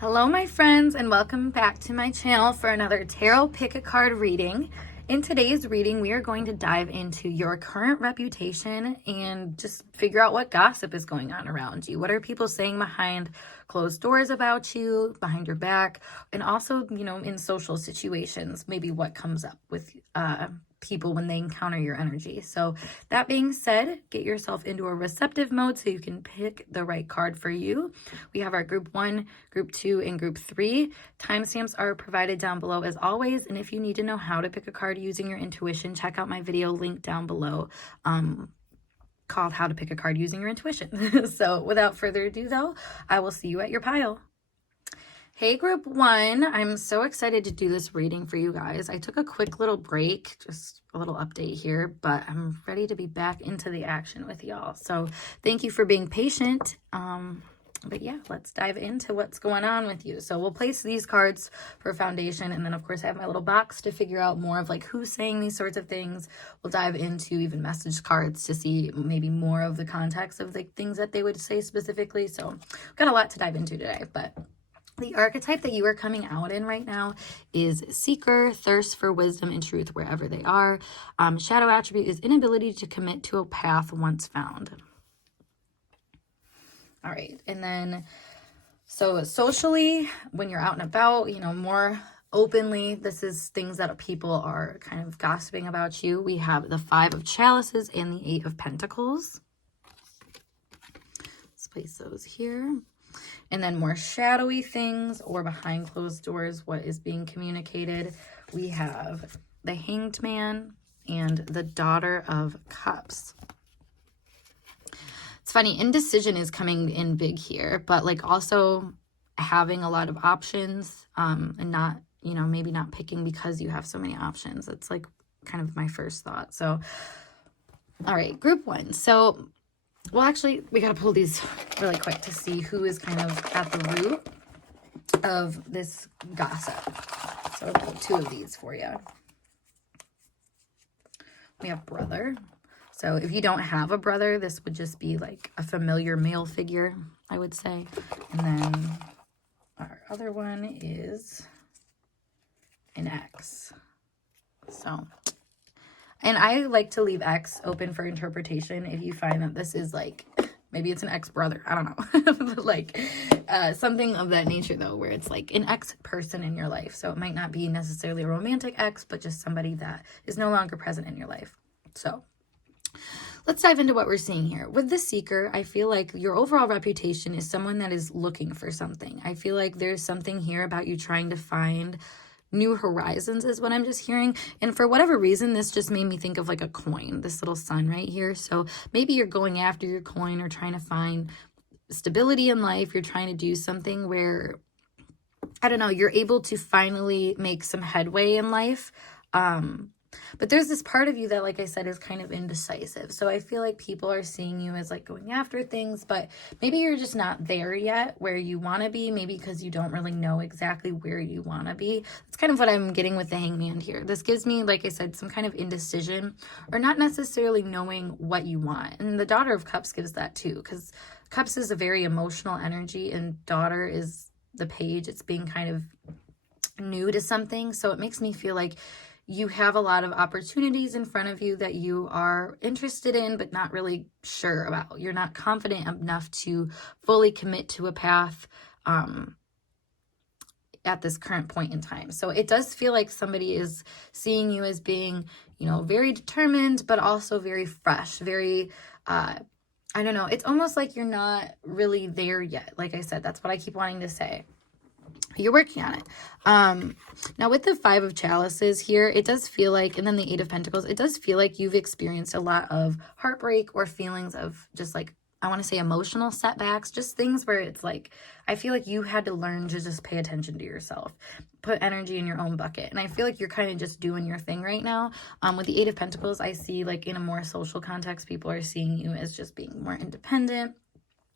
Hello my friends, and welcome back to my channel for another tarot pick a card reading. In today's reading, we are going to dive into your current reputation and just figure out what gossip is going on around you. What are people saying behind closed doors about you, behind your back, and also, in social situations, maybe what comes up with people when they encounter your energy. So that being said, get yourself into a receptive mode so you can pick the right card for you. We have our group 1, group 2, and group 3. Timestamps are provided down below as always, and if you need to know how to pick a card using your intuition, check out my video linked down below called How to Pick a Card Using Your Intuition. So without further ado though, I will see you at your pile. Hey group 1, I'm so excited to do this reading for you guys. I took a quick little break, just a little update here, but I'm ready to be back into the action with y'all. So thank you for being patient. But yeah, let's dive into what's going on with you. So we'll place these cards for foundation, and then of course I have my little box to figure out more of like who's saying these sorts of things. We'll dive into even message cards to see maybe more of the context of the things that they would say specifically. So we've got a lot to dive into today, but the archetype that you are coming out in right now is Seeker, thirst for wisdom and truth wherever they are. Shadow attribute is inability to commit to a path once found. All right, and then, so socially, when you're out and about, more openly, this is things that people are kind of gossiping about you. We have the 5 of Chalices and the 8 of Pentacles. Let's place those here. And then more shadowy things or behind closed doors, what is being communicated. We have the Hanged Man and the Daughter of Cups. It's funny, indecision is coming in big here, but like also having a lot of options and not, maybe not picking because you have so many options. It's like kind of my first thought. So, all right, group 1. So, well, actually, we got to pull these really quick to see who is kind of at the root of this gossip. So I'll pull 2 of these for you. We have brother. So if you don't have a brother, this would just be like a familiar male figure, I would say. And then our other one is an ex. So, and I like to leave ex open for interpretation if you find that this is like, maybe it's an ex-brother, I don't know. But like something of that nature though, where it's like an ex-person in your life. So it might not be necessarily a romantic ex, but just somebody that is no longer present in your life. So let's dive into what we're seeing here. With the Seeker, I feel like your overall reputation is someone that is looking for something. I feel like there's something here about you trying to find new horizons is what I'm just hearing. And for whatever reason, this just made me think of like a coin, this little sun right here. So maybe you're going after your coin or trying to find stability in life. You're trying to do something where, I don't know, you're able to finally make some headway in life. But there's this part of you that, like I said, is kind of indecisive. So I feel like people are seeing you as like going after things, but maybe you're just not there yet where you want to be, maybe because you don't really know exactly where you want to be. That's kind of what I'm getting with the Hangman here. This gives me, like I said, some kind of indecision or not necessarily knowing what you want. And the Daughter of Cups gives that too, because Cups is a very emotional energy and Daughter is the page. It's being kind of new to something. So it makes me feel like you have a lot of opportunities in front of you that you are interested in, but not really sure about. You're not confident enough to fully commit to a path at this current point in time. So it does feel like somebody is seeing you as being, very determined, but also very fresh, very, I don't know. It's almost like you're not really there yet. Like I said, that's what I keep wanting to say. You're working on it. Now with the 5 of Chalices here, it does feel like, and then the 8 of Pentacles, it does feel like you've experienced a lot of heartbreak or feelings of just like, I want to say emotional setbacks, just things where it's like, I feel like you had to learn to just pay attention to yourself, put energy in your own bucket. And I feel like you're kind of just doing your thing right now. With the 8 of Pentacles, I see like in a more social context, people are seeing you as just being more independent,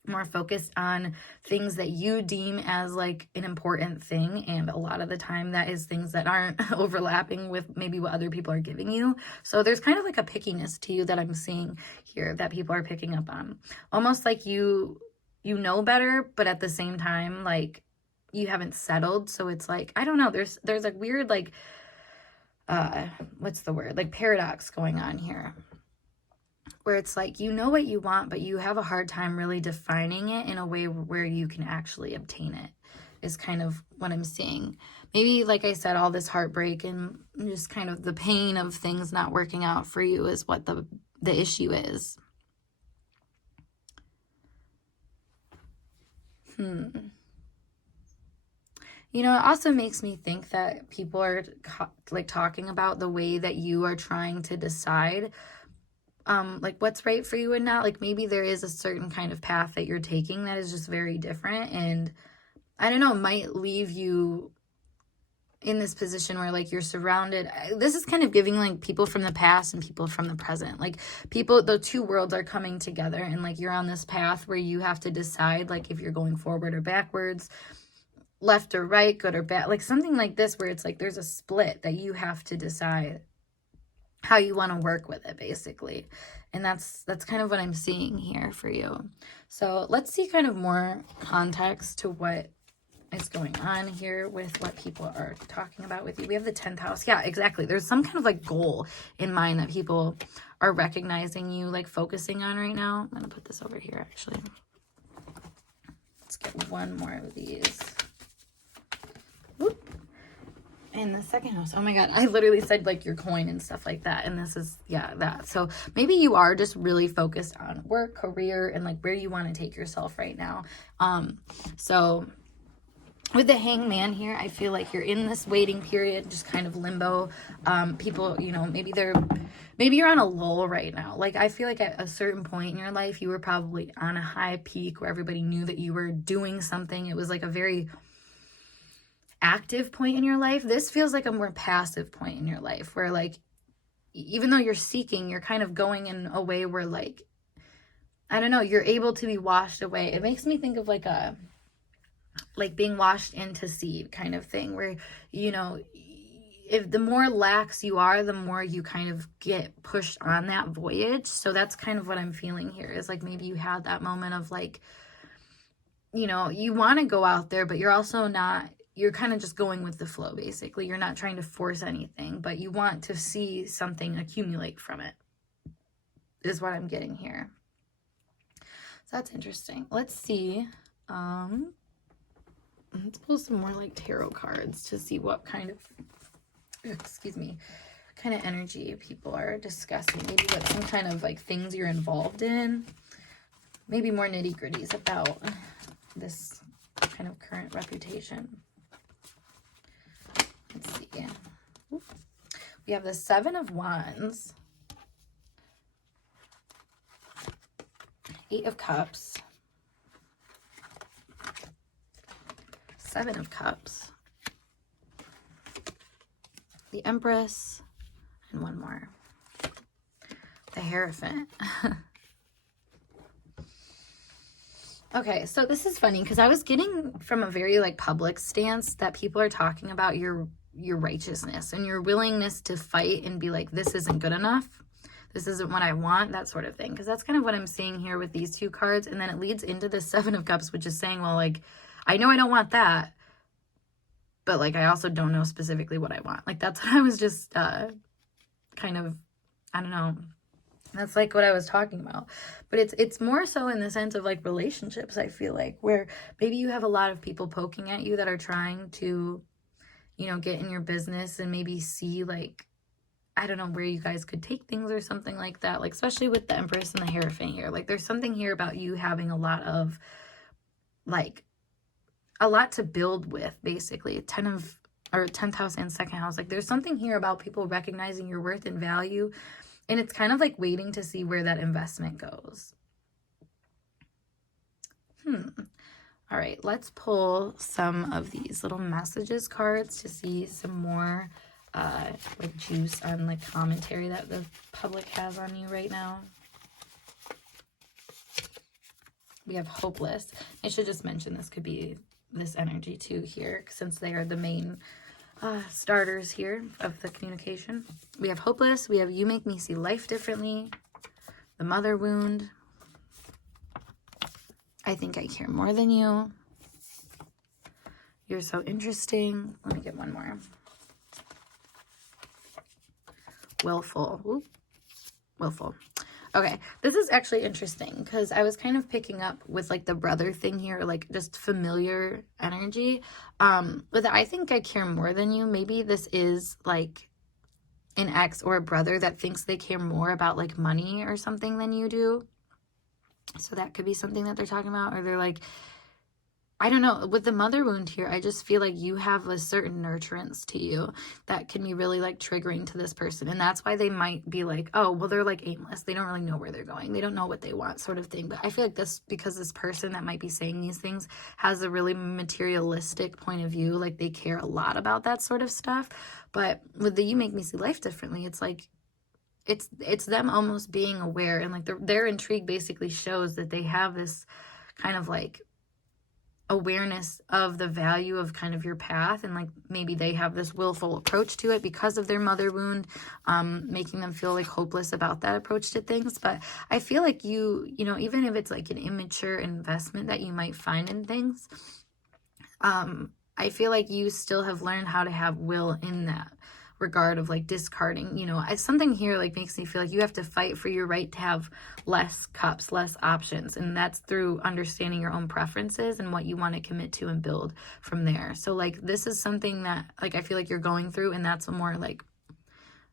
more focused on things that you deem as like an important thing, and a lot of the time that is things that aren't overlapping with maybe what other people are giving you. So there's kind of like a pickiness to you that I'm seeing here that people are picking up on, almost like you know better, but at the same time like you haven't settled. So it's like, I don't know, there's a weird, like, what's the word? Like paradox going on here, where it's like, you know what you want, but you have a hard time really defining it in a way where you can actually obtain it, is kind of what I'm seeing. Maybe, like I said, all this heartbreak and just kind of the pain of things not working out for you is what the issue is. You know, it also makes me think that people are like talking about the way that you are trying to decide like what's right for you and not. Like maybe there is a certain kind of path that you're taking that is just very different, and I don't know, might leave you in this position where like you're surrounded. This is kind of giving like people from the past and people from the present, like people, the two worlds are coming together, and like you're on this path where you have to decide like if you're going forward or backwards, left or right, good or bad, like something like this, where it's like there's a split that you have to decide how you want to work with it, basically. And that's kind of what I'm seeing here for you. So let's see kind of more context to what is going on here with what people are talking about with you. We have the 10th house. Yeah, exactly. There's some kind of like goal in mind that people are recognizing you, like focusing on right now. I'm going to put this over here, actually. Let's get one more of these. Whoop. In the second house. Oh my God. I literally said like your coin and stuff like that. And this is, yeah, that. So maybe you are just really focused on work, career, and like where you want to take yourself right now. So with the Hangman here, I feel like you're in this waiting period, just kind of limbo. People, you know, maybe you're on a lull right now. Like I feel like at a certain point in your life, you were probably on a high peak where everybody knew that you were doing something. It was like a very active point in your life. This feels like a more passive point in your life, where like, even though you're seeking, you're kind of going in a way where like, I don't know, you're able to be washed away. It makes me think of like being washed into sea kind of thing, where, you know, if the more lax you are, the more you kind of get pushed on that voyage. So that's kind of what I'm feeling here, is like maybe you had that moment of like, you know, you want to go out there, but you're also not, you're kind of just going with the flow, basically. You're not trying to force anything, but you want to see something accumulate from it, is what I'm getting here. So that's interesting. Let's see. Let's pull some more like tarot cards to see what kind of, kind of energy people are discussing. Maybe what some kind of like things you're involved in. Maybe more nitty-gritties about this kind of current reputation. Let's see. We have the 7 of Wands, 8 of Cups, 7 of Cups, the Empress, and one more, the Hierophant. Okay, so this is funny because I was getting from a very like public stance that people are talking about your righteousness and your willingness to fight and be like, this isn't good enough, this isn't what I want, that sort of thing. Because that's kind of what I'm seeing here with these two cards. And then it leads into the 7 of Cups, which is saying, well, like, I know I don't want that, but like I also don't know specifically what I want. Like that's what I was just kind of, I don't know. That's like what I was talking about. But it's more so in the sense of like relationships, I feel like, where maybe you have a lot of people poking at you that are trying to, you know, get in your business and maybe see like, I don't know, where you guys could take things or something like that. Like especially with the Empress and the Hierophant here. Like there's something here about you having a lot of like, a lot to build with, basically. 10th house and 2nd house. Like there's something here about people recognizing your worth and value. And it's kind of like waiting to see where that investment goes. All right, let's pull some of these little messages cards to see some more like juice on the commentary that the public has on you right now. We have hopeless. I should just mention this could be this energy too here, since they are the main starters here of the communication. We have hopeless. We have you make me see life differently. The mother wound. I think I care more than you. You're so interesting. Let me get one more. Willful. Ooh. Willful. Okay, this is actually interesting because I was kind of picking up with like the brother thing here, like just familiar energy. But I think I care more than you. Maybe this is like an ex or a brother that thinks they care more about like money or something than you do. So that could be something that they're talking about. Or they're like, I don't know, with the mother wound here, I just feel like you have a certain nurturance to you that can be really like triggering to this person. And that's why they might be like, oh, well, they're like aimless. They don't really know where they're going. They don't know what they want, sort of thing. But I feel like because this person that might be saying these things has a really materialistic point of view. Like they care a lot about that sort of stuff. But with the You Make Me See Life Differently, it's like, it's them almost being aware. And like their intrigue basically shows that they have this kind of like awareness of the value of kind of your path, and like maybe they have this willful approach to it because of their mother wound, making them feel like hopeless about that approach to things. But I feel like you know, even if it's like an immature investment that you might find in things, I feel like you still have learned how to have will in that regard of like discarding, you know, something here like makes me feel like you have to fight for your right to have less cups, less options. And that's through understanding your own preferences and what you want to commit to and build from there. So like, this is something that like, I feel like you're going through, and that's a more like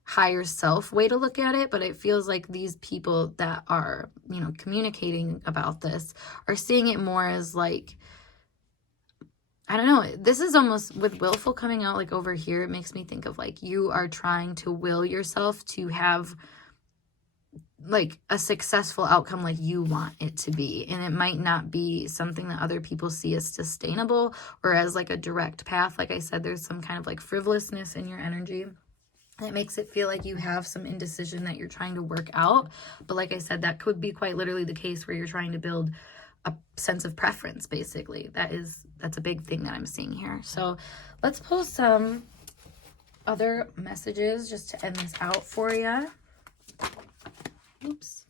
higher self way to look at it. But it feels like these people that are, you know, communicating about this are seeing it more as like, I don't know, this is almost with willful coming out like over here, it makes me think of like you are trying to will yourself to have like a successful outcome like you want it to be. And it might not be something that other people see as sustainable or as like a direct path. Like I said, there's some kind of like frivolousness in your energy that makes it feel like you have some indecision that you're trying to work out. But like I said, that could be quite literally the case where you're trying to build a sense of preference, basically. That's a big thing that I'm seeing here. So let's pull some other messages just to end this out for you. Oops.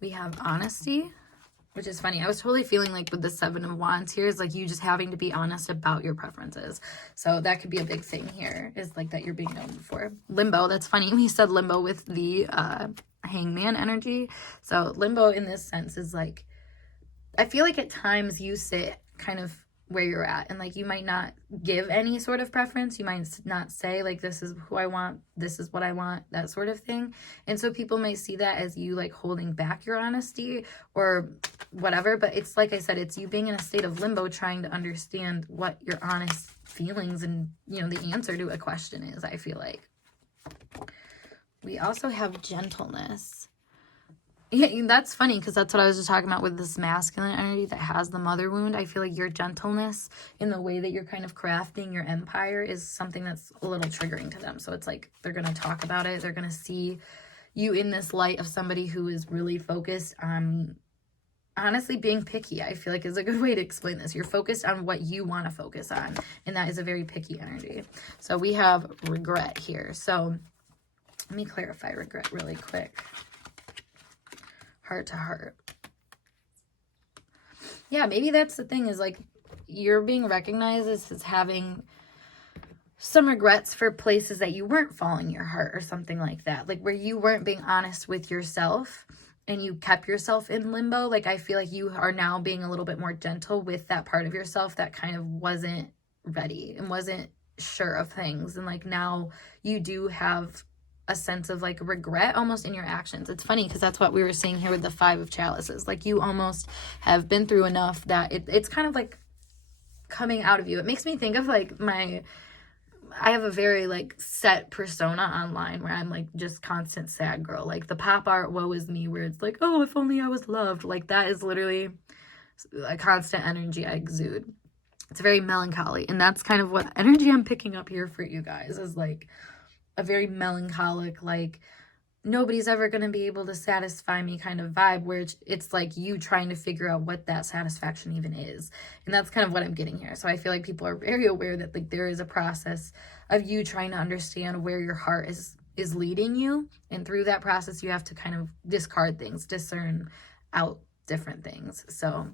We have honesty, which is funny. I was totally feeling like with the 7 of Wands here is like you just having to be honest about your preferences. So that could be a big thing here, is like that you're being known for. Limbo, that's funny. We said limbo with the hangman energy. So limbo in this sense is like, I feel like at times you sit kind of where you're at, and like you might not give any sort of preference. You might not say like, this is who I want, this is what I want, that sort of thing. And so people may see that as you like holding back your honesty or whatever. But it's like I said, it's you being in a state of limbo, trying to understand what your honest feelings and, you know, the answer to a question is, I feel like. We also have gentleness. Yeah, that's funny because that's what I was just talking about with this masculine energy that has the mother wound. I feel like your gentleness in the way that you're kind of crafting your empire is something that's a little triggering to them. So it's like they're going to talk about it. They're going to see you in this light of somebody who is really focused on honestly being picky. I feel like is a good way to explain this. You're focused on what you want to focus on, and that is a very picky energy. So we have regret here. So let me clarify regret really quick. Heart to heart. Yeah, maybe that's the thing, is like you're being recognized as having some regrets for places that you weren't following your heart or something like that. Like where you weren't being honest with yourself and you kept yourself in limbo. Like I feel like you are now being a little bit more gentle with that part of yourself that kind of wasn't ready and wasn't sure of things. And like now you do have a sense of like regret almost in your actions. It's funny because that's what we were seeing here with the 5 of chalices. Like you almost have been through enough that it's kind of like coming out of you. It makes me think of like I have a very like set persona online where I'm like just constant sad girl. Like the pop art woe is me where it's like, oh, if only I was loved. Like that is literally a constant energy I exude. It's very melancholy. And that's kind of what energy I'm picking up here for you guys, is like a very melancholic, like nobody's ever going to be able to satisfy me kind of vibe, where it's like you trying to figure out what that satisfaction even is. And that's kind of what I'm getting here. So I feel like people are very aware that like there is a process of you trying to understand where your heart is leading you. And through that process, you have to kind of discard things, discern out different things. So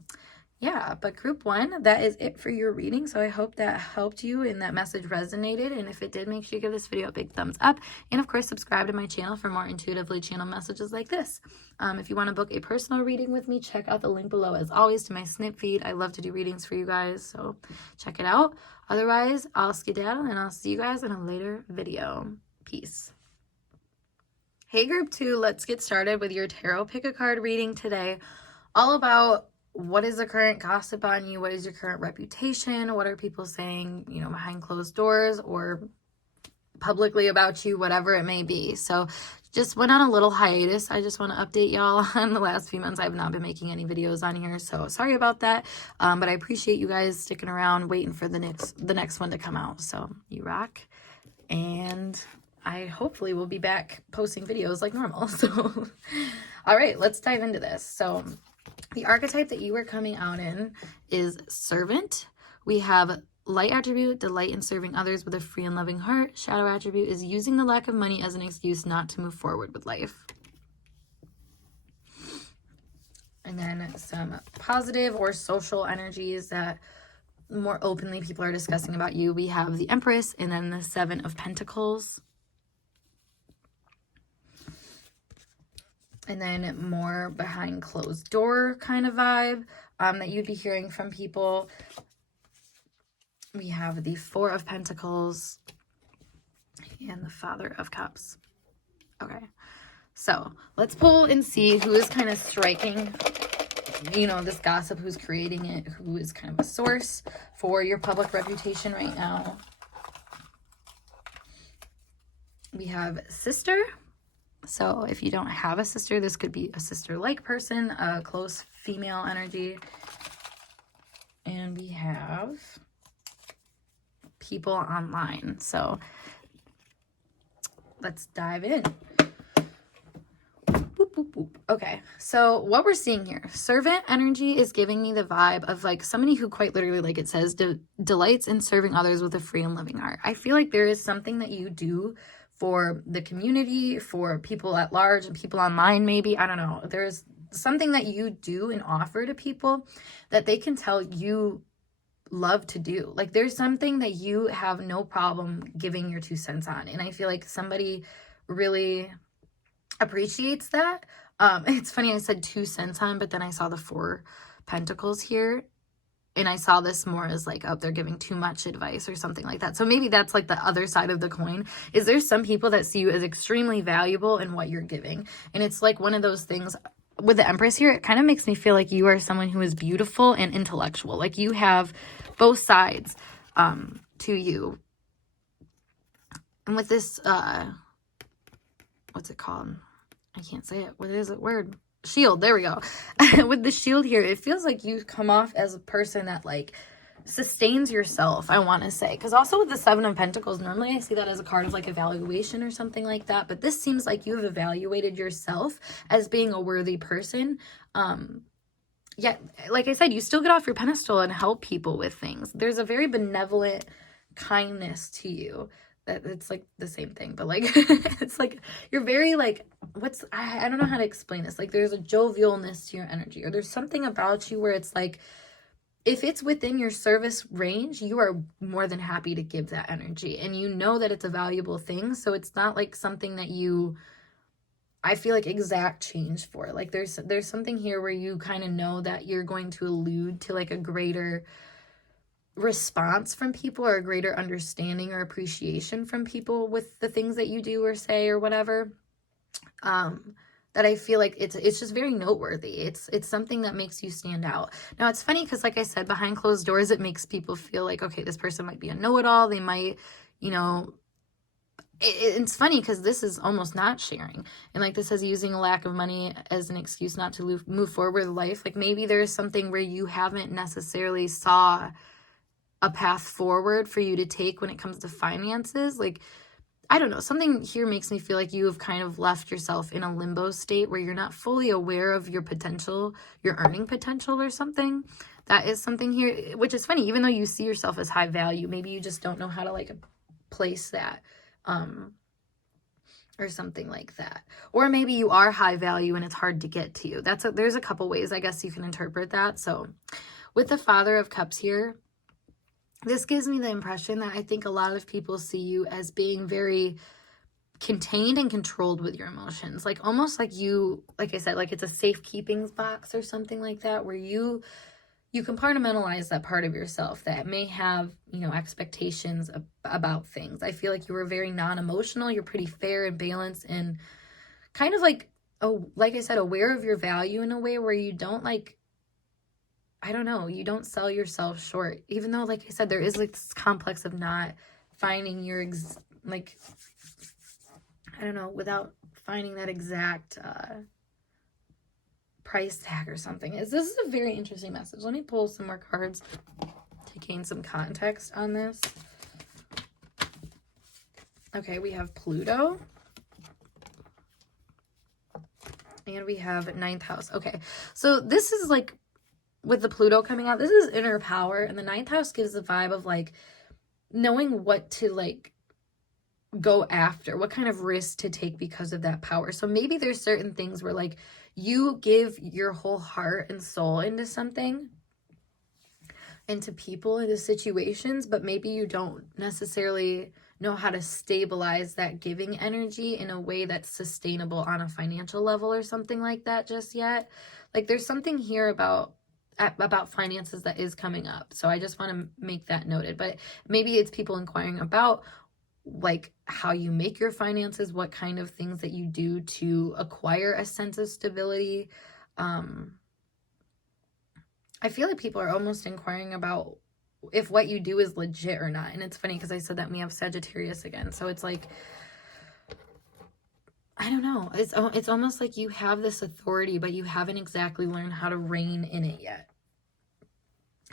yeah, but group 1, that is it for your reading. So I hope that helped you and that message resonated. And if it did, make sure you give this video a big thumbs up. And of course, subscribe to my channel for more intuitively channeled messages like this. If you want to book a personal reading with me, check out the link below as always to my snip feed. I love to do readings for you guys, so check it out. Otherwise, I'll skedaddle and I'll see you guys in a later video. Peace. Hey group 2, let's get started with your tarot pick a card reading today. All about what is the current gossip on you? What is your current reputation? What are people saying, you know, behind closed doors or publicly about you, whatever it may be. So just went on a little hiatus. I just want to update y'all on the last few months. I've not been making any videos on here, so sorry about that. But I appreciate you guys sticking around, waiting for the next one to come out. So you rock. And I hopefully will be back posting videos like normal. So, all right, let's dive into this. So the archetype that you are coming out in is servant. We have light attribute, delight in serving others with a free and loving heart. Shadow attribute is using the lack of money as an excuse not to move forward with life. And then some positive or social energies that more openly people are discussing about you. We have the Empress and then the 7 of Pentacles. And then more behind closed door kind of vibe that you'd be hearing from people. We have the 4 of Pentacles and the Father of Cups. Okay, so let's pull and see who is kind of striking, you know, this gossip, who's creating it, who is kind of a source for your public reputation right now. We have sister. So if you don't have a sister, this could be a sister-like person, a close female energy. And we have people online. So let's dive in. Boop, boop, boop. Okay, so what we're seeing here, servant energy is giving me the vibe of like somebody who quite literally, like it says, delights in serving others with a free and loving heart. I feel like there is something that you do for the community, for people at large and people online maybe. I don't know. There's something that you do and offer to people that they can tell you love to do. Like there's something that you have no problem giving your 2 cents on. And I feel like somebody really appreciates that. It's funny I said 2 cents on, but then I saw the 4 Pentacles here. And I saw this more as like, oh, they're giving too much advice or something like that. So maybe that's like the other side of the coin, is there's some people that see you as extremely valuable in what you're giving. And it's like one of those things with the Empress here, it kind of makes me feel like you are someone who is beautiful and intellectual. Like you have both sides to you. And with this, what's it called? I can't say it. What is it? Word. Shield. There we go. With the shield here, it feels like you come off as a person that like sustains yourself, I want to say. Because also with the 7 of Pentacles, normally I see that as a card of like evaluation or something like that. But this seems like you have evaluated yourself as being a worthy person. Yet, like I said, you still get off your pedestal and help people with things. There's a very benevolent kindness to you. It's like the same thing, but like it's like you're very like I don't know how to explain this. Like there's a jovialness to your energy, or there's something about you where it's like if it's within your service range, you are more than happy to give that energy, and you know that it's a valuable thing. So it's not like something that you, I feel like, exact change for. Like there's something here where you kind of know that you're going to allude to like a greater response from people, or a greater understanding or appreciation from people with the things that you do or say or whatever, that I feel like it's just very noteworthy. It's something that makes you stand out. Now it's funny because like I said, behind closed doors it makes people feel like, okay, this person might be a know-it-all. They might, you know, it's funny because this is almost not sharing, and like this is using a lack of money as an excuse not to move forward with life. Like maybe there's something where you haven't necessarily saw a path forward for you to take when it comes to finances. Like, I don't know, something here makes me feel like you have kind of left yourself in a limbo state where you're not fully aware of your potential, your earning potential or something. That is something here, which is funny, even though you see yourself as high value, maybe you just don't know how to like place that, or something like that. Or maybe you are high value and it's hard to get to you. There's a couple ways I guess you can interpret that. So with the Father of Cups here, this gives me the impression that I think a lot of people see you as being very contained and controlled with your emotions. Like almost like you, like I said, like it's a safekeeping box or something like that, where you compartmentalize that part of yourself that may have, you know, expectations about things. I feel like you were very non-emotional. You're pretty fair and balanced and kind of like, oh, like I said, aware of your value in a way where you don't like, I don't know, you don't sell yourself short. Even though, like I said, there is like this complex of not finding your, like, I don't know, without finding that exact price tag or something. This is a very interesting message. Let me pull some more cards to gain some context on this. Okay, we have Pluto. And we have 9th house. Okay, so this is like, with the Pluto coming out, this is inner power. And the 9th house gives the vibe of like knowing what to like go after, what kind of risk to take because of that power. So maybe there's certain things where like you give your whole heart and soul into something, into people, into situations, but maybe you don't necessarily know how to stabilize that giving energy in a way that's sustainable on a financial level or something like that just yet. Like there's something here about finances that is coming up. So I just want to make that noted. But maybe it's people inquiring about like how you make your finances, what kind of things that you do to acquire a sense of stability. I feel like people are almost inquiring about if what you do is legit or not. And it's funny because I said that we have Sagittarius again. So it's like, I don't know. It's almost like you have this authority, but you haven't exactly learned how to rein in it yet.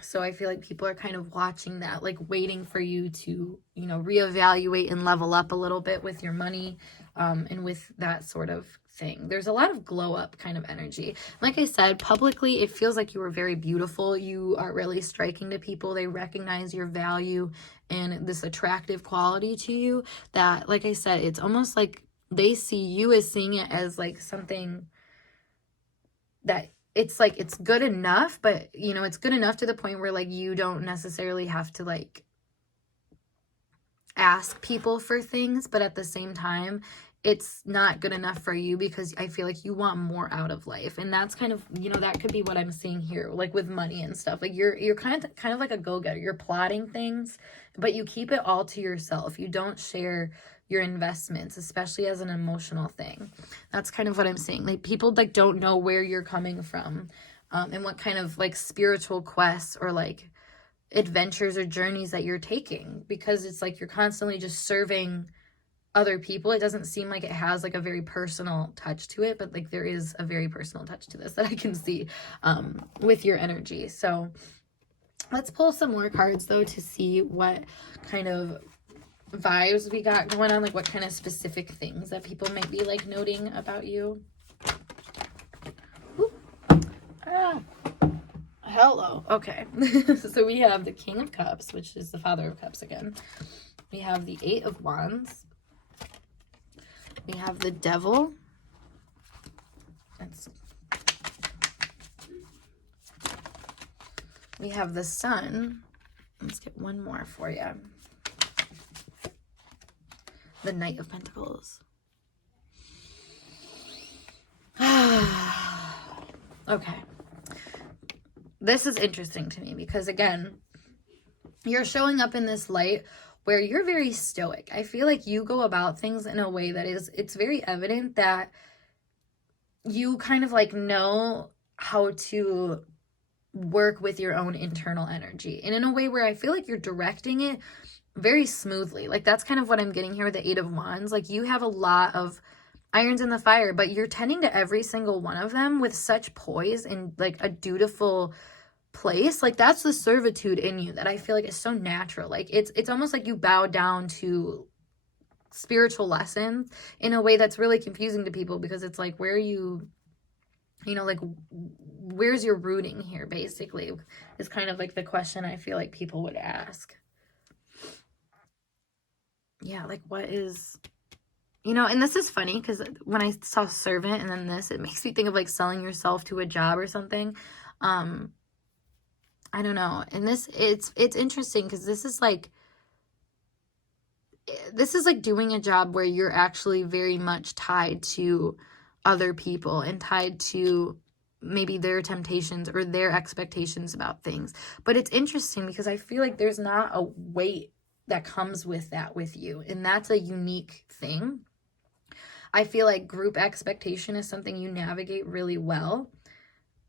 So I feel like people are kind of watching that, like waiting for you to, you know, reevaluate and level up a little bit with your money, and with that sort of thing. There's a lot of glow up kind of energy. Like I said, publicly, it feels like you were very beautiful. You are really striking to people. They recognize your value and this attractive quality to you that, like I said, it's almost like they see you as seeing it as like something that it's like, it's good enough, but you know, it's good enough to the point where like you don't necessarily have to like ask people for things, but at the same time, it's not good enough for you because I feel like you want more out of life. And that's kind of, you know, that could be what I'm seeing here, like with money and stuff. Like you're kind of like a go-getter. You're plotting things, but you keep it all to yourself. You don't share your investments, especially as an emotional thing. That's kind of what I'm saying. Like people like don't know where you're coming from, and what kind of like spiritual quests or like adventures or journeys that you're taking, because it's like you're constantly just serving other people. It doesn't seem like it has like a very personal touch to it, but like there is a very personal touch to this that I can see with your energy. So let's pull some more cards though to see what kind of vibes we got going on, like what kind of specific things that people might be like noting about you. Hello. Okay. So we have the King of Cups, which is the Father of Cups again. We have the 8 of Wands. We have the Devil. We have the Sun. Let's get one more for you. The Knight of Pentacles. Okay. This is interesting to me because, again, you're showing up in this light where you're very stoic. I feel like you go about things in a way that it's very evident that you kind of like know how to work with your own internal energy. And in a way where I feel like you're directing it very smoothly. Like that's kind of what I'm getting here with the 8 of Wands. Like you have a lot of irons in the fire, but you're tending to every single one of them with such poise and like a dutiful place. Like that's the servitude in you that I feel like is so natural. Like it's almost like you bow down to spiritual lessons in a way that's really confusing to people, because it's like, where are you, you know, like where's your rooting here, basically, is kind of like the question I feel like people would ask. Yeah, like what is, you know, and this is funny because when I saw servant and then this, it makes me think of like selling yourself to a job or something. I don't know. And it's interesting because this is like doing a job where you're actually very much tied to other people and tied to maybe their temptations or their expectations about things. But it's interesting because I feel like there's not a weight that comes with that with you. And that's a unique thing. I feel like group expectation is something you navigate really well.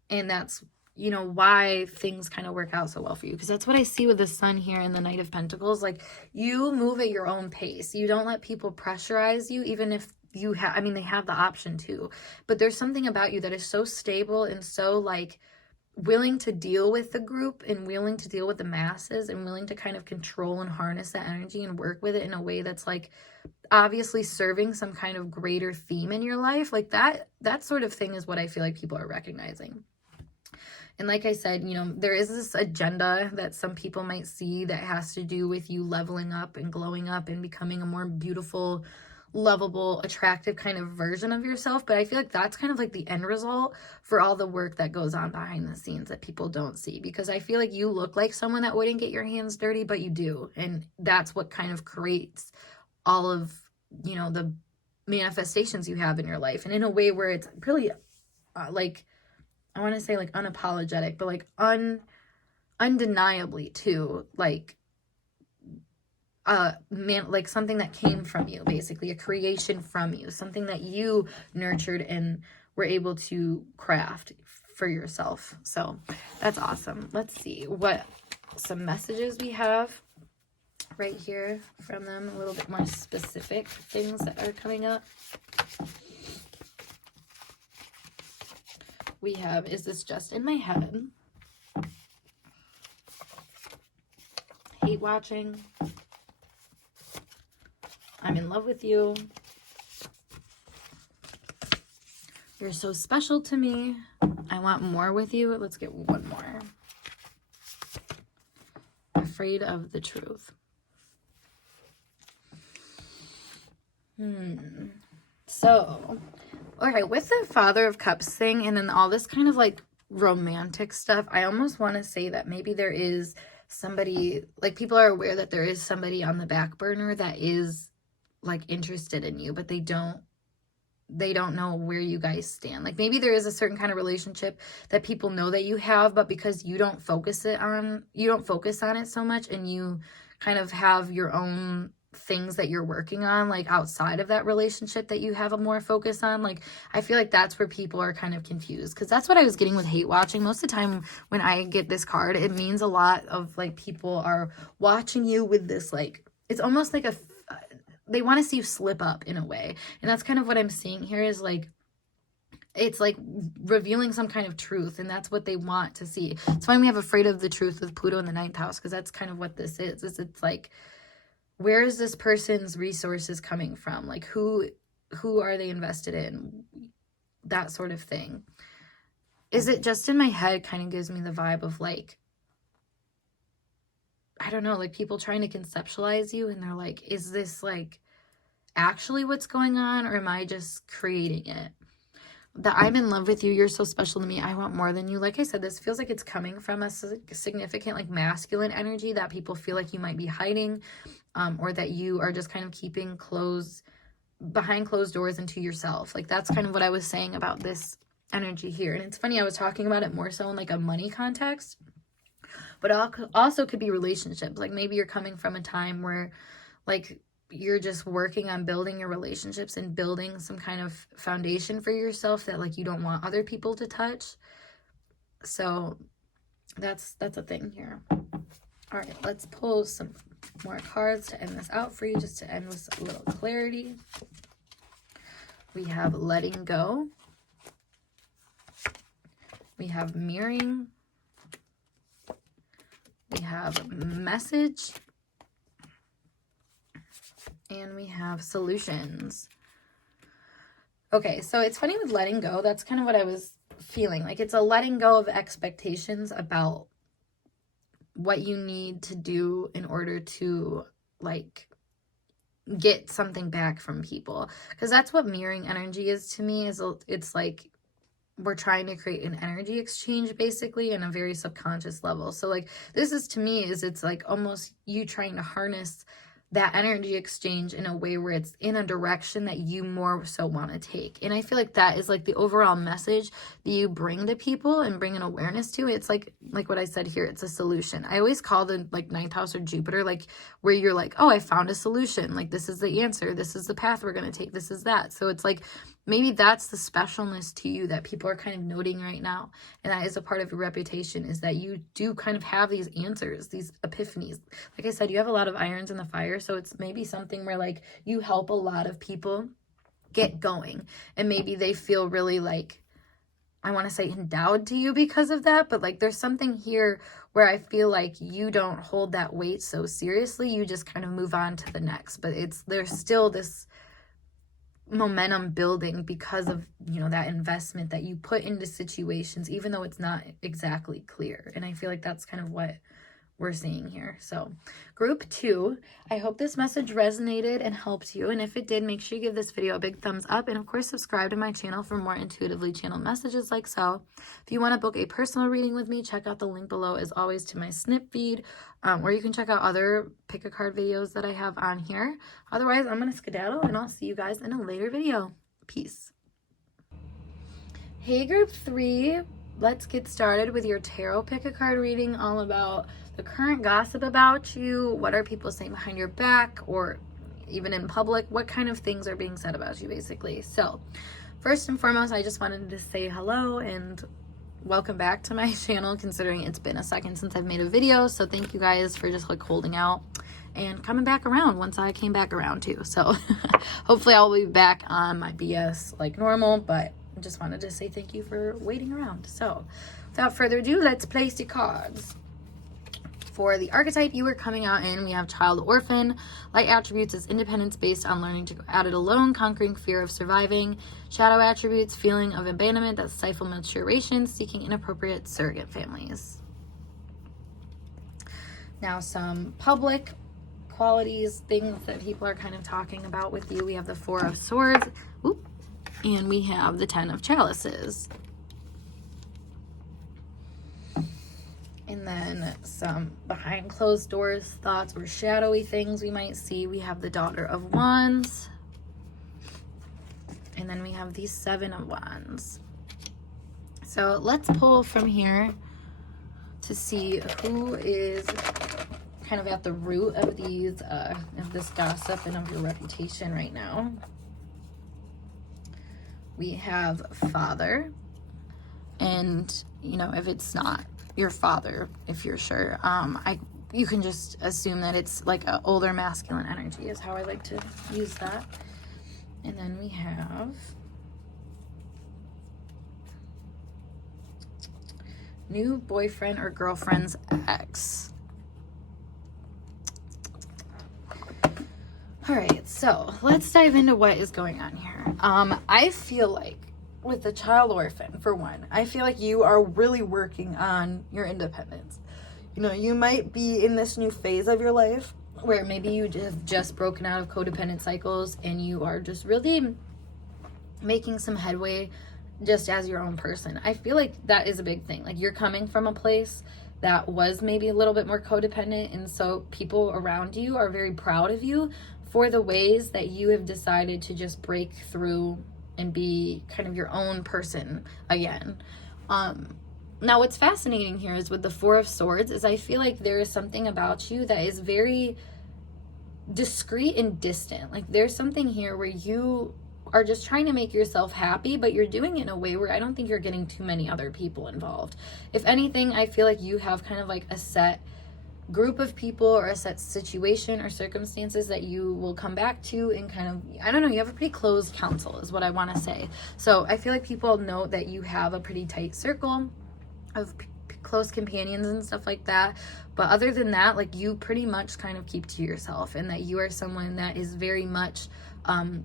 And that's, you know, why things kind of work out so well for you. Because that's what I see with the Sun here in the Knight of Pentacles. Like, you move at your own pace. You don't let people pressurize you, even if you have, I mean, they have the option to. But there's something about you that is so stable and so, like, willing to deal with the group and willing to deal with the masses and willing to kind of control and harness that energy and work with it in a way that's, like, obviously serving some kind of greater theme in your life. Like, that sort of thing is what I feel like people are recognizing. And like I said, you know, there is this agenda that some people might see that has to do with you leveling up and glowing up and becoming a more beautiful, lovable, attractive kind of version of yourself. But I feel like that's kind of like the end result for all the work that goes on behind the scenes that people don't see. Because I feel like you look like someone that wouldn't get your hands dirty, but you do. And that's what kind of creates all of, you know, the manifestations you have in your life. And in a way where it's really like, I want to say like unapologetic, but like undeniably too, like like something that came from you, basically a creation from you, something that you nurtured and were able to craft for yourself. So that's awesome. Let's see what some messages we have right here from them, a little bit more specific things that are coming up. We have, is this just in my head? Hate watching. I'm in love with you. You're so special to me. I want more with you. Let's get one more. Afraid of the truth. So, okay, with the Father of Cups thing and then all this kind of like romantic stuff, I almost want to say that maybe there is somebody, like people are aware that there is somebody on the back burner that is like interested in you, but they don't know where you guys stand. Like maybe there is a certain kind of relationship that people know that you have, but because you don't focus on it so much, and you kind of have your own things that you're working on, like outside of that relationship that you have a more focus on. Like I feel like that's where people are kind of confused, because that's what I was getting with hate watching. Most of the time when I get this card, it means a lot of like people are watching you with this, like it's almost like they want to see you slip up in a way. And that's kind of what I'm seeing here, is like it's like revealing some kind of truth, and that's what they want to see. It's why we have afraid of the truth with Pluto in the 9th house, because that's kind of what this is. It's like, where is this person's resources coming from? Like who are they invested in? That sort of thing. Is it just in my head kind of gives me the vibe of like, I don't know, like people trying to conceptualize you, and they're like, is this like actually what's going on, or am I just creating it? That I'm in love with you, you're so special to me, I want more than you. Like I said, this feels like it's coming from a significant like masculine energy that people feel like you might be hiding, or that you are just kind of keeping behind closed doors into yourself. Like that's kind of what I was saying about this energy here. And it's funny, I was talking about it more so in like a money context, but also could be relationships. Like maybe you're coming from a time where like you're just working on building your relationships and building some kind of foundation for yourself that like you don't want other people to touch. So that's a thing here. All right, let's pull some more cards to end this out for you, just to end with a little clarity. We have letting go. We have mirroring. We have message. And we have solutions. Okay, so it's funny with letting go. That's kind of what I was feeling. Like it's a letting go of expectations about what you need to do in order to like get something back from people. Because that's what mirroring energy is to me. Is it's like we're trying to create an energy exchange basically in a very subconscious level. So like this is, to me, is it's like almost you trying to harness that energy exchange in a way where it's in a direction that you more so want to take. And I feel like that is like the overall message that you bring to people and bring an awareness to. It's like what I said here, it's a solution. I always call the like ninth house or Jupiter, like where you're like, oh, I found a solution. Like this is the answer. This is the path we're going to take. This is that. So it's like, maybe that's the specialness to you that people are kind of noting right now. And that is a part of your reputation, is that you do kind of have these answers, these epiphanies. Like I said, you have a lot of irons in the fire. So it's maybe something where like you help a lot of people get going. And maybe they feel really like, I want to say endowed to you because of that. But like there's something here where I feel like you don't hold that weight so seriously. You just kind of move on to the next. But there's still this momentum building because of, you know, that investment that you put into situations, even though it's not exactly clear. And I feel like that's kind of what we're seeing here. So group 2, I hope this message resonated and helped you. And if it did, make sure you give this video a big thumbs up. And of course, subscribe to my channel for more intuitively channeled messages like so. If you want to book a personal reading with me, check out the link below as always to my snip feed, or you can check out other pick a card videos that I have on here. Otherwise, I'm going to skedaddle and I'll see you guys in a later video. Peace. Hey group 3, let's get started with your tarot pick a card reading, all about the current gossip about you. What are people saying behind your back or even in public? What kind of things are being said about you, basically? So first and foremost, I just wanted to say hello and welcome back to my channel, considering it's been a second since I've made a video. So thank you guys for just like holding out and coming back around once I came back around too. So hopefully I'll be back on my BS like normal, but I just wanted to say thank you for waiting around. So without further ado, let's place the cards. For the archetype you are coming out in, we have child orphan. Light attributes is independence based on learning to go at it alone, conquering fear of surviving. Shadow attributes, feeling of abandonment that stifle maturation, seeking inappropriate surrogate families. Now some public qualities, things that people are kind of talking about with you. We have the 4 of Swords, and we have the 10 of Chalices. And then some behind closed doors thoughts or shadowy things we might see. We have the Daughter of Wands. And then we have the 7 of Wands. So let's pull from here to see who is kind of at the root of these, of this gossip and of your reputation right now. We have Father. And, you know, if it's not your father, if you're sure, you can just assume that it's like an older masculine energy is how I like to use that. And then we have new boyfriend or girlfriend's ex. All right, so let's dive into what is going on here. I feel like with the child orphan, for one, I feel like you are really working on your independence. You know, you might be in this new phase of your life where maybe you have just broken out of codependent cycles and you are just really making some headway just as your own person. I feel like that is a big thing. Like you're coming from a place that was maybe a little bit more codependent, and so people around you are very proud of you for the ways that you have decided to just break through and be kind of your own person again. Now what's fascinating here is with the 4 of Swords is I feel like there is something about you that is very discreet and distant. Like there's something here where you are just trying to make yourself happy, but you're doing it in a way where I don't think you're getting too many other people involved. If anything, I feel like you have kind of like a set group of people or a set situation or circumstances that you will come back to and kind of, I don't know, you have a pretty closed council is what I want to say. So I feel like people know that you have a pretty tight circle of close companions and stuff like that. But other than that, like you pretty much kind of keep to yourself, and that you are someone that is very much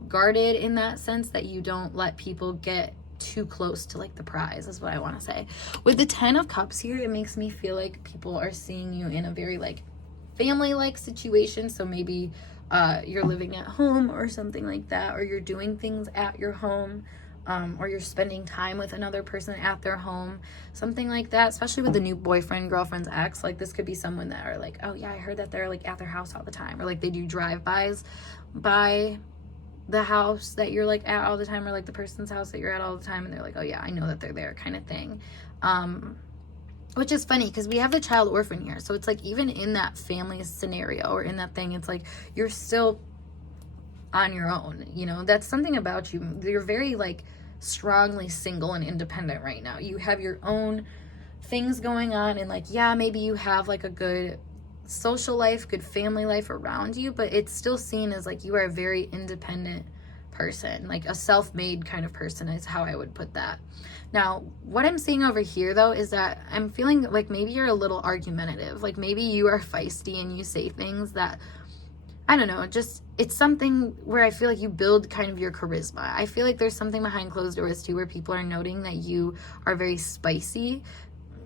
guarded in that sense, that you don't let people get too close to like the prize is what I want to say. With the 10 of Cups here, it makes me feel like people are seeing you in a very like family-like situation. So maybe you're living at home or something like that, or you're doing things at your home. or you're spending time with another person at their home, something like that, especially with the new boyfriend, girlfriend's ex. Like, this could be someone that are like, oh yeah, I heard that they're like at their house all the time, or like they do drive-bys by the house that you're like at all the time, or like the person's house that you're at all the time, and they're like, oh yeah, I know that they're there, kind of thing. Which is funny because we have the child orphan here, so it's like even in that family scenario or in that thing, it's like you're still on your own, you know. That's something about you. You're very like strongly single and independent right now. You have your own things going on, and like, yeah, maybe you have like a good social life, good family life around you, but it's still seen as like you are a very independent person, like a self-made kind of person is how I would put that. Now, what I'm seeing over here though is that I'm feeling like maybe you're a little argumentative, like maybe you are feisty and you say things that, I don't know, just, it's something where I feel like you build kind of your charisma. I feel like there's something behind closed doors too, where people are noting that you are very spicy,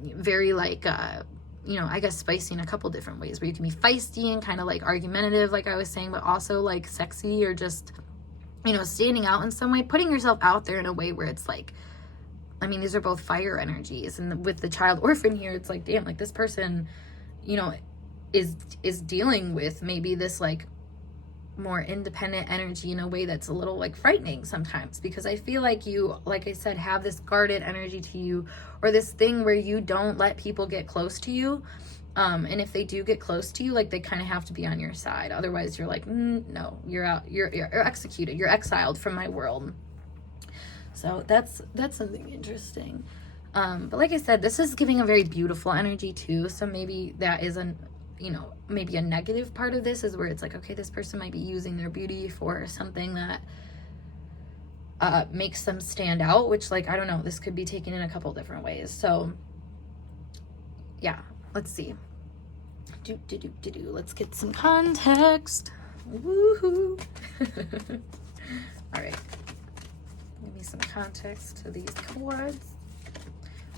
very like, you know, I guess spicy in a couple different ways, where you can be feisty and kind of like argumentative, like I was saying, but also like sexy, or just, you know, standing out in some way, putting yourself out there in a way where it's like, I mean, these are both fire energies. And with the child orphan here, it's like, damn, like this person, you know, is dealing with maybe this like more independent energy in a way that's a little like frightening sometimes, because I feel like you, like I said, have this guarded energy to you, or this thing where you don't let people get close to you. And if they do get close to you, like they kind of have to be on your side. Otherwise you're like, no, you're out, you're executed, you're exiled from my world. So that's something interesting. But like I said, this is giving a very beautiful energy too. So maybe that is you know, maybe a negative part of this is where it's like, okay, this person might be using their beauty for something that makes them stand out, which, like, I don't know, this could be taken in a couple different ways. So yeah, let's see. Let's get some context. Woohoo. All right, give me some context to these cards.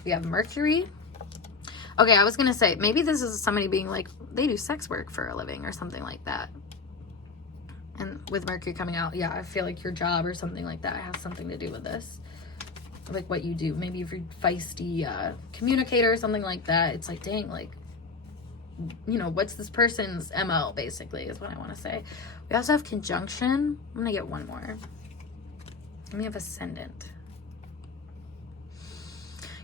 We have Mercury. Okay, I was gonna say, maybe this is somebody being like, they do sex work for a living or something like that. And with Mercury coming out, yeah, I feel like your job or something like that has something to do with this. Like what you do. Maybe if you're feisty communicator or something like that, it's like, dang, like, you know, what's this person's MO, basically, is what I want to say. We also have conjunction. I'm gonna get one more. And we have ascendant.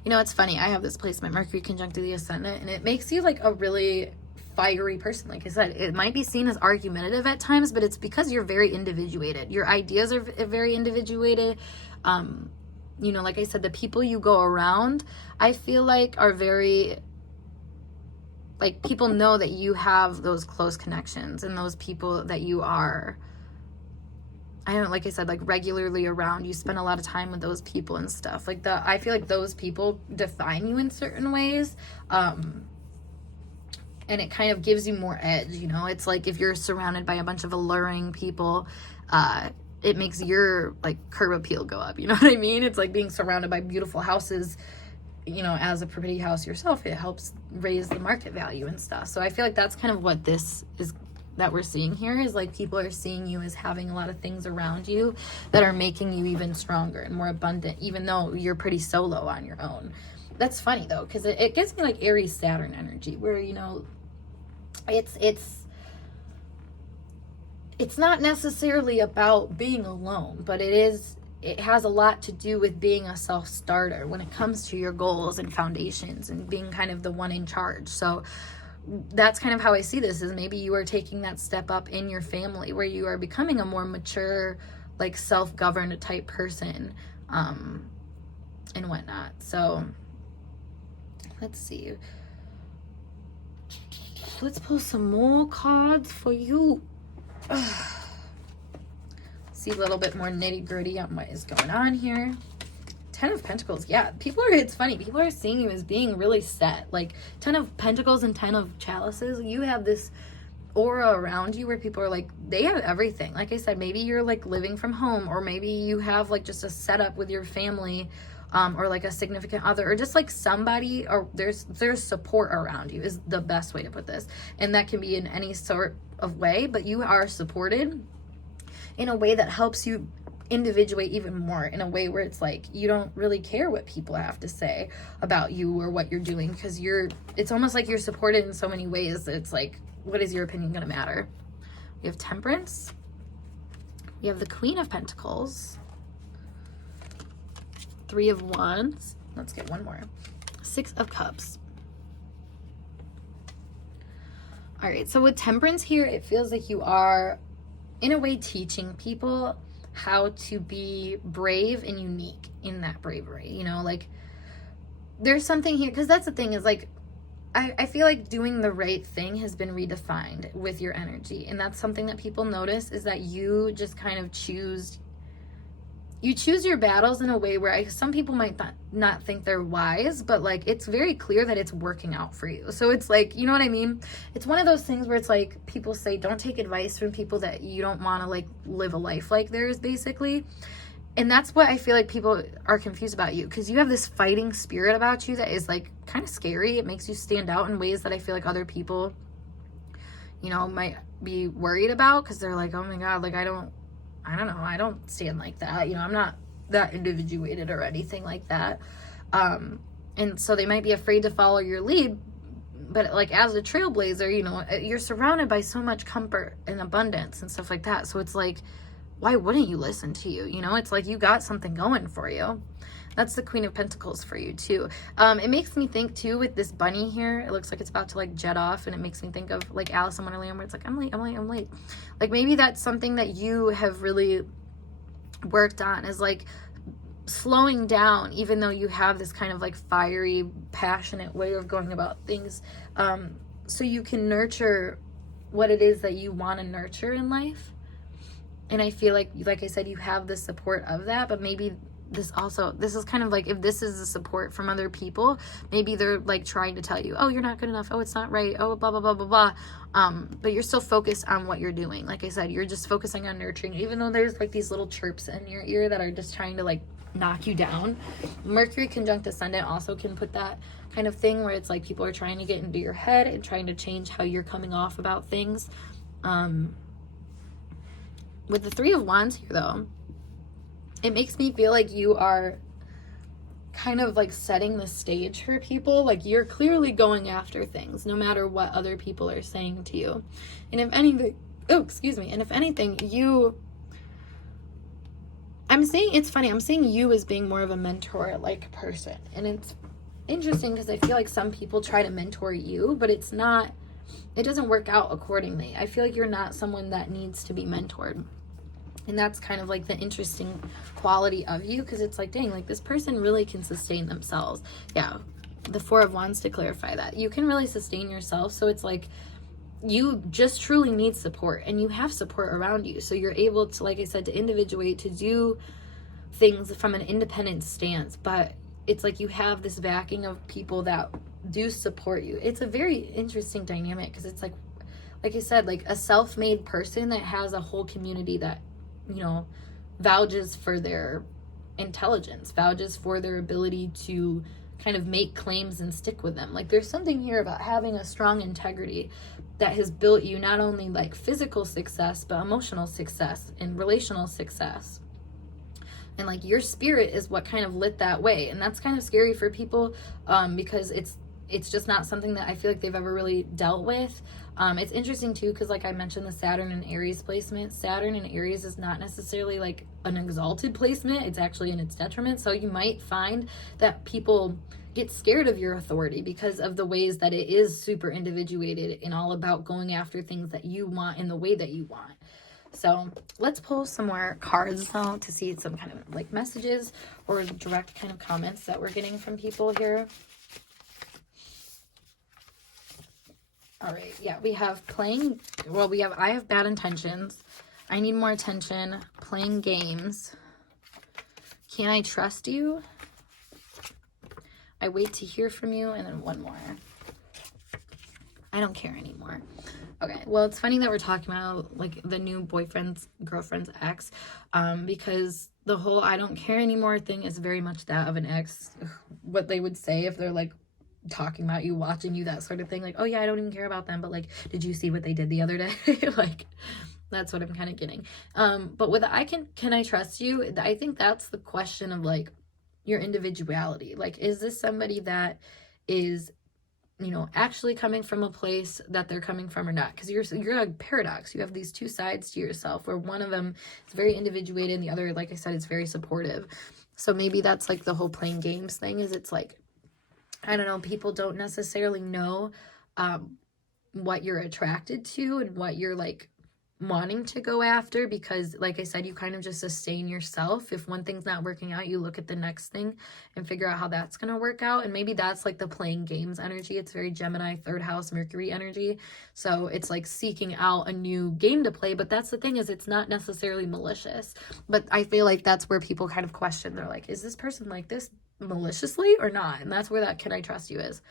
You know, it's funny. I have this placement, Mercury conjuncted the ascendant, and it makes you like a really fiery person. Like I said, it might be seen as argumentative at times, but it's because you're very individuated. Your ideas are very individuated. You know, like I said, the people you go around, I feel like are very, like, people know that you have those close connections, and those people that you are, I don't, like I said, like regularly around, you spend a lot of time with those people and stuff like that. I feel like those people define you in certain ways. And it kind of gives you more edge, you know. It's like if you're surrounded by a bunch of alluring people, it makes your like curb appeal go up, you know what I mean? It's like being surrounded by beautiful houses, you know, as a pretty house yourself, it helps raise the market value and stuff. So I feel like that's kind of what this is that we're seeing here, is like people are seeing you as having a lot of things around you that are making you even stronger and more abundant, even though you're pretty solo on your own. That's funny though, because it gives me like Aries Saturn energy, where, you know, it's not necessarily about being alone, but it has a lot to do with being a self-starter when it comes to your goals and foundations and being kind of the one in charge. So that's kind of how I see this, is maybe you are taking that step up in your family where you are becoming a more mature, like self-governed type person, and whatnot. So let's see. Let's pull some more cards for you. See a little bit more nitty gritty on what is going on here. 10 of Pentacles. Yeah, it's funny. People are seeing you as being really set. Like 10 of Pentacles and 10 of Chalices. You have this aura around you where people are like, they have everything. Like I said, maybe you're like living from home, or maybe you have like just a setup with your family, or like a significant other, or just like somebody, or there's support around you is the best way to put this. And that can be in any sort of way, but you are supported in a way that helps you individuate even more in a way where it's like you don't really care what people have to say about you or what you're doing, because it's almost like you're supported in so many ways that it's like, what is your opinion going to matter? We have Temperance. We have the Queen of Pentacles. Three of Wands. Let's get one more. Six of Cups. All right, so with Temperance here, it feels like you are, in a way, teaching people how to be brave and unique in that bravery. You know, like, there's something here, because that's the thing is, like, I feel like doing the right thing has been redefined with your energy. And that's something that people notice, is that you just kind of choose your battles in a way where some people might not think they're wise, but like it's very clear that it's working out for you. So it's like, you know what I mean? It's one of those things where it's like people say, don't take advice from people that you don't want to like live a life like theirs, basically. And that's what I feel like people are confused about you, because you have this fighting spirit about you that is like kind of scary. It makes you stand out in ways that I feel like other people, you know, might be worried about, because they're like, oh my God, like I don't know, I don't stand like that. You know, I'm not that individuated or anything like that. And so they might be afraid to follow your lead. But like as a trailblazer, you know, you're surrounded by so much comfort and abundance and stuff like that. So it's like, why wouldn't you listen to you? You know, it's like you got something going for you. That's the Queen of Pentacles for you too. It makes me think too with this bunny here. It looks like it's about to like jet off, and it makes me think of like Alice in Wonderland, where it's like, I'm late. Like maybe that's something that you have really worked on, is like slowing down, even though you have this kind of like fiery, passionate way of going about things. So you can nurture what it is that you want to nurture in life. And I feel like I said, you have the support of that, but maybe this is kind of like, if this is the support from other people, maybe they're like trying to tell you, oh, you're not good enough. Oh, it's not right. Oh, blah, blah, blah, blah, blah. But you're still focused on what you're doing. Like I said, you're just focusing on nurturing, even though there's like these little chirps in your ear that are just trying to like knock you down. Mercury conjunct ascendant also can put that kind of thing where it's like people are trying to get into your head and trying to change how you're coming off about things. With the Three of Wands here, though, it makes me feel like you are kind of like setting the stage for people. Like you're clearly going after things, no matter what other people are saying to you. And if anything, I'm seeing you as being more of a mentor-like person. And it's interesting because I feel like some people try to mentor you, but it doesn't work out accordingly. I feel like you're not someone that needs to be mentored. And that's kind of like the interesting quality of you, because it's like, dang, like this person really can sustain themselves. Yeah, the Four of Wands to clarify that. You can really sustain yourself. So it's like you just truly need support, and you have support around you. So you're able to, like I said, to individuate, to do things from an independent stance. But it's like you have this backing of people that do support you. It's a very interesting dynamic, because it's like I said, like a self-made person that has a whole community that, you know, vouches for their intelligence, vouches for their ability to kind of make claims and stick with them. Like there's something here about having a strong integrity that has built you not only like physical success, but emotional success and relational success. And like your spirit is what kind of lit that way. And that's kind of scary for people, because it's just not something that I feel like they've ever really dealt with. It's interesting too, because like I mentioned, the Saturn and Aries placement. Saturn and Aries is not necessarily like an exalted placement. It's actually in its detriment. So you might find that people get scared of your authority because of the ways that it is super individuated and all about going after things that you want in the way that you want. So let's pull some more cards though to see some kind of like messages or direct kind of comments that we're getting from people here. All right, yeah, we have I have bad intentions. I need more attention. Playing games. Can I trust you? I wait to hear from you. And then one more. I don't care anymore. Okay, well, it's funny that we're talking about like the new boyfriend's girlfriend's ex, because the whole I don't care anymore thing is very much that of an ex. What they would say if they're like talking about you, watching you, that sort of thing. Like, oh yeah, I don't even care about them, but like, did you see what they did the other day? Like, That's what I'm kind of getting. But with can I trust you? I think that's the question of like your individuality. Like, is this somebody that is, you know, actually coming from a place that they're coming from or not? Because you're a paradox. You have these two sides to yourself where one of them is very individuated and the other, like I said, is very supportive. So maybe that's like the whole playing games thing, is it's like, I don't know, people don't necessarily know what you're attracted to and what you're like wanting to go after, because like I said, you kind of just sustain yourself. If one thing's not working out, you look at the next thing and figure out how that's going to work out. And maybe that's like the playing games energy. It's very Gemini, third house, Mercury energy. So it's like seeking out a new game to play. But that's the thing, is it's not necessarily malicious. But I feel like that's where people kind of question. They're like, is this person like this maliciously or not? And that's where that can I trust you is.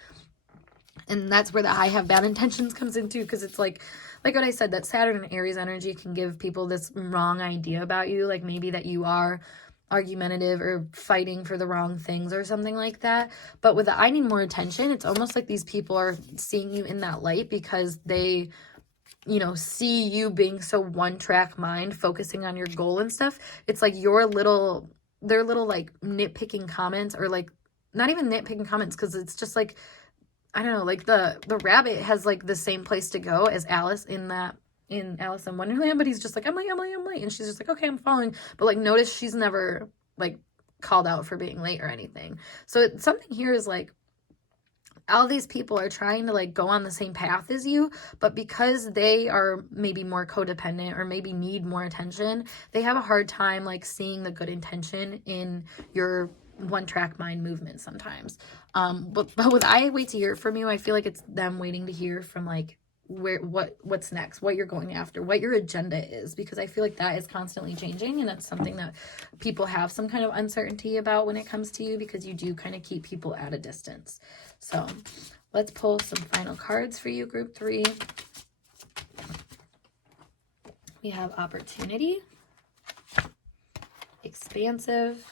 And that's where the I have bad intentions comes into, because it's like what I said, that Saturn and Aries energy can give people this wrong idea about you, like maybe that you are argumentative or fighting for the wrong things or something like that. But with the I need more attention, it's almost like these people are seeing you in that light because they, you know, see you being so one-track mind, focusing on your goal and stuff. It's like their little like nitpicking comments, or like not even nitpicking comments, because it's just like, I don't know, like the rabbit has like the same place to go as Alice in Alice in Wonderland, but he's just like, I'm late. And she's just like, okay, I'm following. But like, notice she's never like called out for being late or anything. So something here is like, all these people are trying to like go on the same path as you, but because they are maybe more codependent or maybe need more attention, they have a hard time like seeing the good intention in your one-track mind movement sometimes. But with I wait to hear from you, I feel like it's them waiting to hear from like what's next, what you're going after, what your agenda is, because I feel like that is constantly changing, and that's something that people have some kind of uncertainty about when it comes to you, because you do kind of keep people at a distance. So let's pull some final cards for you, group 3. We have opportunity, expansive,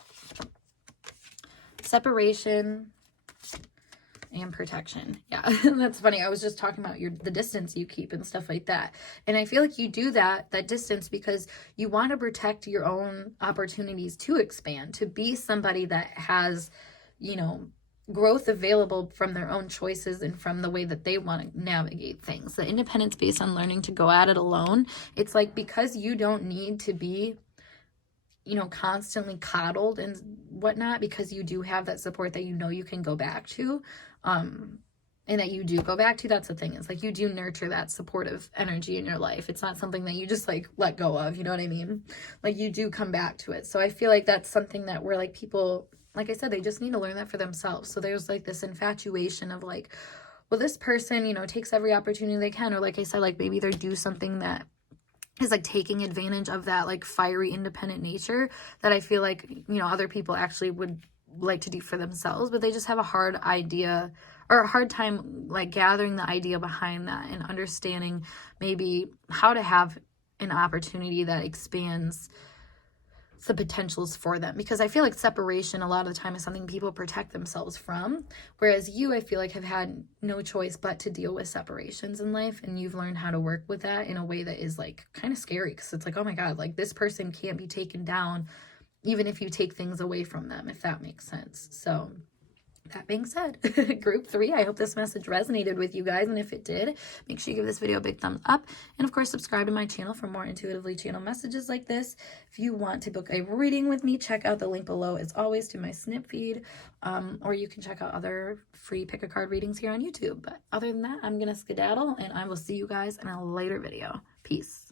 separation, and protection. Yeah, that's funny. I was just talking about the distance you keep and stuff like that. And I feel like you do that distance because you want to protect your own opportunities to expand, to be somebody that has, you know, growth available from their own choices and from the way that they want to navigate things. The independence based on learning to go at it alone. It's like, because you don't need to be, you know, constantly coddled and whatnot, because you do have that support that you know you can go back to, and that you do go back to. That's the thing, is like, you do nurture that supportive energy in your life. It's not something that you just like let go of, you know what I mean? Like, you do come back to it. So I feel like that's something that where like people, like I said, they just need to learn that for themselves. So there's like this infatuation of like, well, this person, you know, takes every opportunity they can, or like I said, like maybe they do something that is like taking advantage of that like fiery independent nature that I feel like, you know, other people actually would like to do for themselves, but they just have a hard idea or a hard time like gathering the idea behind that and understanding maybe how to have an opportunity that expands the potentials for them. Because I feel like separation a lot of the time is something people protect themselves from, whereas you, I feel like, have had no choice but to deal with separations in life, and you've learned how to work with that in a way that is like kind of scary, because it's like, oh my god, like this person can't be taken down even if you take things away from them, if that makes sense. So that being said, group 3, I hope this message resonated with you guys. And if it did, make sure you give this video a big thumbs up. And of course, subscribe to my channel for more intuitively channeled messages like this. If you want to book a reading with me, check out the link below, as always, to my snip feed. Or you can check out other free pick a card readings here on YouTube. But other than that, I'm going to skedaddle, and I will see you guys in a later video. Peace.